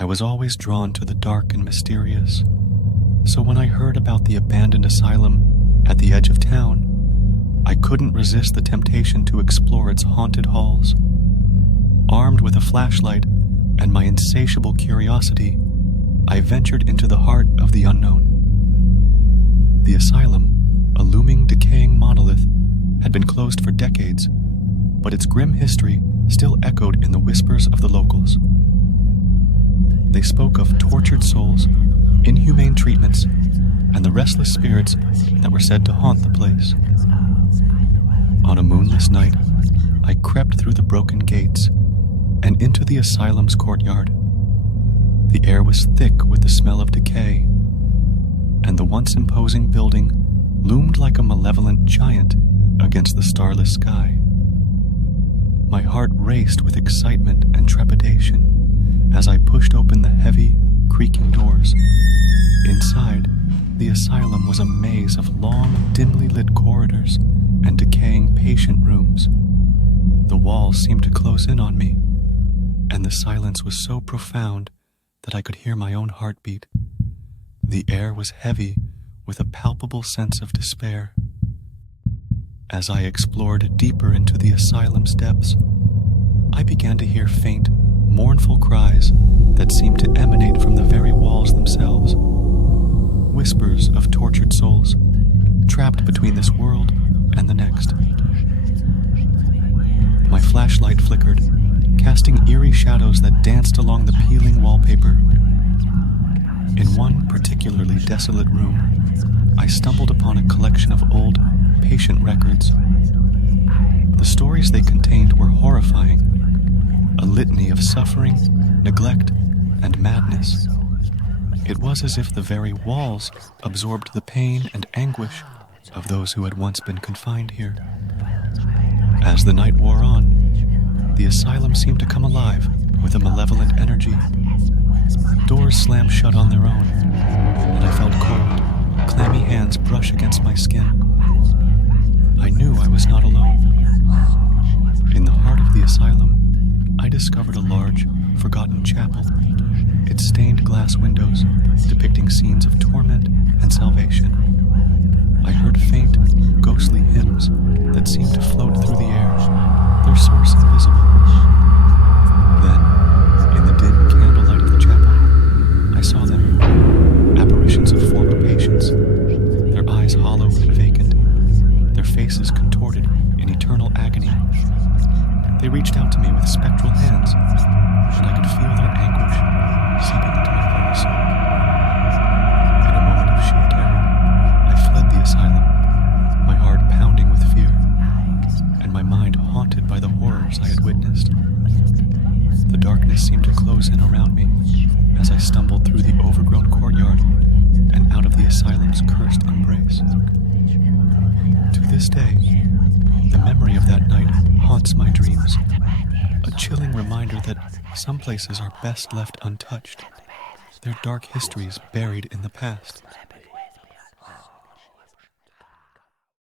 I was always drawn to the dark and mysterious, so when I heard about the abandoned asylum at the edge of town, I couldn't resist the temptation to explore its haunted halls. Armed with a flashlight and my insatiable curiosity, I ventured into the heart of the unknown. The asylum, a looming, decaying monolith, had been closed for decades, but its grim history still echoed in the whispers of the locals. They spoke of tortured souls, inhumane treatments, and the restless spirits that were said to haunt the place. On a moonless night, I crept through the broken gates and into the asylum's courtyard. The air was thick with the smell of decay, and the once imposing building loomed like a malevolent giant against the starless sky. My heart raced with excitement and trepidation as I pushed open the heavy, creaking doors. Inside, the asylum was a maze of long, dimly lit corridors and decaying patient rooms. The walls seemed to close in on me, and the silence was so profound that I could hear my own heartbeat. The air was heavy with a palpable sense of despair. As I explored deeper into the asylum's depths, I began to hear faint, mournful cries that seemed to emanate from the very walls themselves. Whispers of tortured souls, trapped between this world and the next. My flashlight flickered, casting eerie shadows that danced along the peeling wallpaper. In one particularly desolate room, I stumbled upon a collection of old, patient records. The stories they contained were horrifying, a litany of suffering, neglect, and madness. It was as if the very walls absorbed the pain and anguish of those who had once been confined here. As the night wore on, the asylum seemed to come alive with a malevolent energy. Doors slammed shut on their own, and I felt cold, clammy hands brush against my skin. I knew I was not alone. In the heart of the asylum, I discovered a large, forgotten chapel, its stained glass windows depicting scenes of torment and salvation. I heard faint, ghostly hymns that seemed to float through the air, their source invisible. Then, in the dim candlelight of the chapel, I saw them, apparitions of former patients, their eyes hollow and vacant, their faces contorted in eternal agony. They reached out to me with spectral hands, and I could feel their anguish seeping into my very soul. In a moment of sheer terror, I fled the asylum, my heart pounding with fear, and my mind haunted by the horrors I had witnessed. The darkness seemed to close in around me as I stumbled through the overgrown courtyard and out of the asylum's cursed embrace. To this day, the memory of that night haunts my dreams, a chilling reminder that some places are best left untouched, their dark histories buried in the past.